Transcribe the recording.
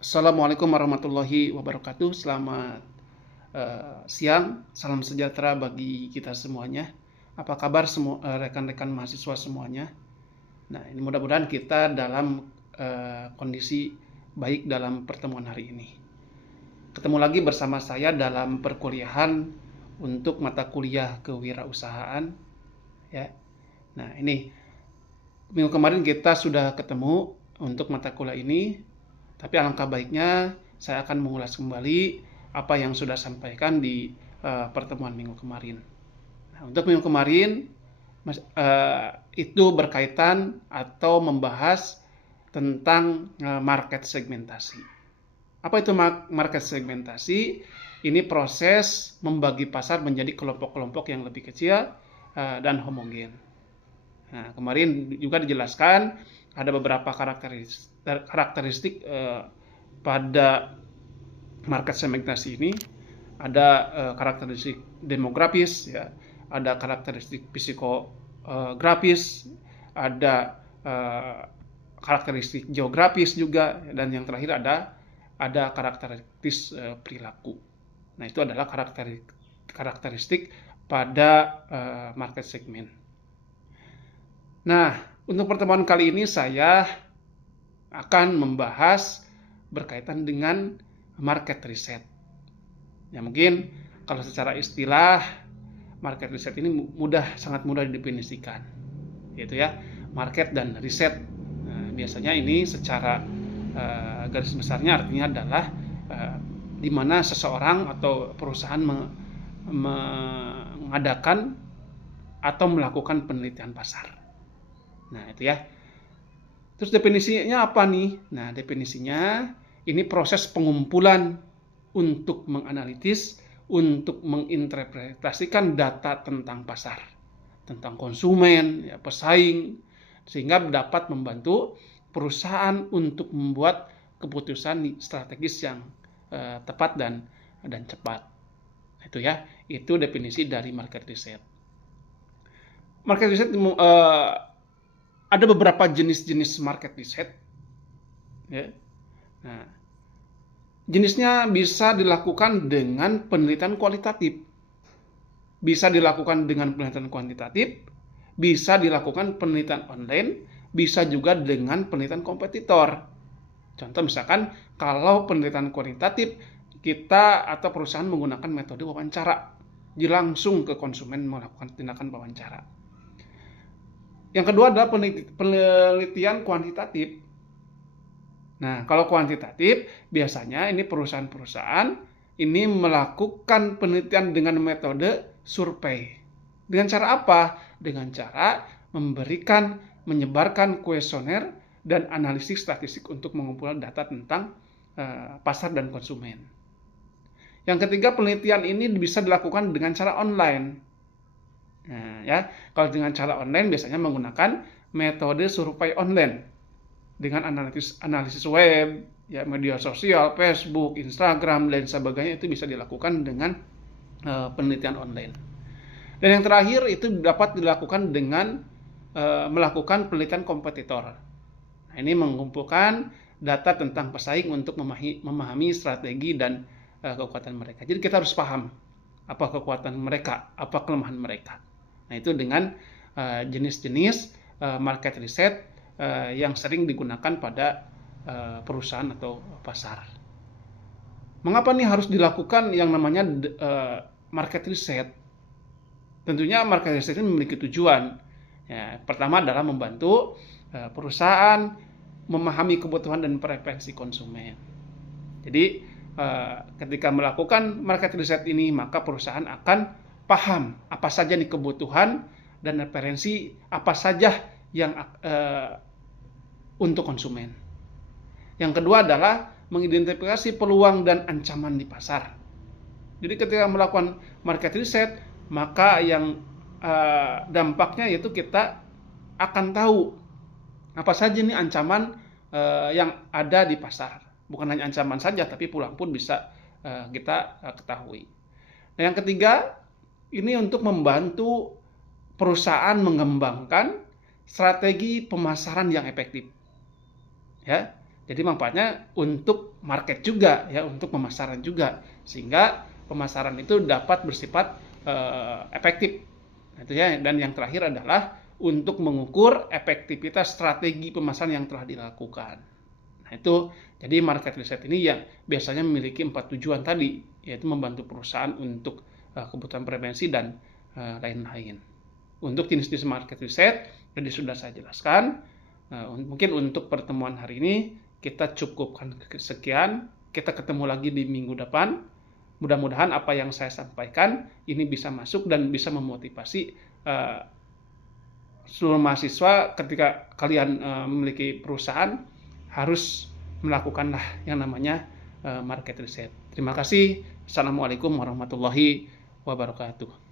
Assalamualaikum warahmatullahi wabarakatuh. Selamat siang, salam sejahtera bagi kita semuanya. Apa kabar semua rekan-rekan mahasiswa semuanya? Nah, ini mudah-mudahan kita dalam kondisi baik dalam pertemuan hari ini. Ketemu lagi bersama saya dalam perkuliahan untuk mata kuliah kewirausahaan, ya. Nah, ini minggu kemarin kita sudah ketemu untuk mata kuliah ini. Tapi alangkah baiknya saya akan mengulas kembali apa yang sudah sampaikan di pertemuan minggu kemarin. Nah, untuk minggu kemarin itu berkaitan atau membahas tentang market segmentasi. Apa itu market segmentasi? Ini proses membagi pasar menjadi kelompok-kelompok yang lebih kecil dan homogen. Nah, kemarin juga dijelaskan ada beberapa karakteristik pada market segmentasi ini. Ada karakteristik demografis, ya, ada karakteristik psikografis, ada karakteristik geografis juga, dan yang terakhir ada karakteristik perilaku. Nah, itu adalah karakteristik pada market segment. Nah, untuk pertemuan kali ini saya akan membahas berkaitan dengan market research. Ya, mungkin kalau secara istilah market research ini sangat mudah didefinisikan, yaitu ya market dan riset. Nah, biasanya ini secara garis besarnya artinya adalah di mana seseorang atau perusahaan mengadakan atau melakukan penelitian pasar. Nah, itu ya. Terus definisinya apa nih? Nah, definisinya ini proses pengumpulan untuk menganalitis, untuk menginterpretasikan data tentang pasar, tentang konsumen, ya, pesaing, sehingga dapat membantu perusahaan untuk membuat keputusan strategis yang tepat dan cepat. Itu ya, itu definisi dari market research. Market research ada beberapa jenis-jenis market research, ya. Nah, jenisnya bisa dilakukan dengan penelitian kualitatif, bisa dilakukan dengan penelitian kuantitatif, bisa dilakukan penelitian online, bisa juga dengan penelitian kompetitor. Contoh misalkan kalau penelitian kualitatif kita atau perusahaan menggunakan metode wawancara, jadi langsung ke konsumen melakukan tindakan wawancara. Yang kedua adalah penelitian kuantitatif. Nah, kalau kuantitatif biasanya ini perusahaan-perusahaan ini melakukan penelitian dengan metode survei. Dengan cara apa? Dengan cara menyebarkan kuesioner dan analisis statistik untuk mengumpulkan data tentang pasar dan konsumen. Yang ketiga, penelitian ini bisa dilakukan dengan cara online. Nah, ya, kalau dengan cara online biasanya menggunakan metode survei online dengan analisis web, ya, media sosial, Facebook, Instagram, dan sebagainya. Itu bisa dilakukan dengan penelitian online. Dan yang terakhir itu dapat dilakukan dengan melakukan penelitian kompetitor. Nah, ini mengumpulkan data tentang pesaing untuk memahami strategi dan kekuatan mereka. Jadi kita harus paham apa kekuatan mereka, apa kelemahan mereka. Nah, itu dengan jenis-jenis market research yang sering digunakan pada perusahaan atau pasar. Mengapa nih harus dilakukan yang namanya market research? Tentunya market research ini memiliki tujuan. Ya, pertama adalah membantu perusahaan memahami kebutuhan dan preferensi konsumen. Jadi ketika melakukan market research ini, maka perusahaan akan paham apa saja nih kebutuhan dan preferensi apa saja yang untuk konsumen. Yang kedua adalah mengidentifikasi peluang dan ancaman di pasar. Jadi ketika melakukan market research, maka yang dampaknya yaitu kita akan tahu apa saja nih ancaman yang ada di pasar. Bukan hanya ancaman saja, tapi peluang pun bisa kita ketahui. Nah, yang ketiga, ini untuk membantu perusahaan mengembangkan strategi pemasaran yang efektif. Ya. Jadi manfaatnya untuk market juga ya, untuk pemasaran juga, sehingga pemasaran itu dapat bersifat efektif. Itu ya. Dan yang terakhir adalah untuk mengukur efektivitas strategi pemasaran yang telah dilakukan. Nah, itu jadi market research ini yang biasanya memiliki 4 tujuan tadi, yaitu membantu perusahaan untuk kebutuhan prevensi dan lain-lain. Untuk jenis-jenis market research tadi sudah saya jelaskan. Mungkin untuk pertemuan hari ini kita cukupkan sekian. Kita ketemu lagi di minggu depan. Mudah-mudahan apa yang saya sampaikan ini bisa masuk dan bisa memotivasi seluruh mahasiswa ketika kalian memiliki perusahaan harus melakukanlah yang namanya market research. Terima kasih. Assalamualaikum warahmatullahi wabarakatuh.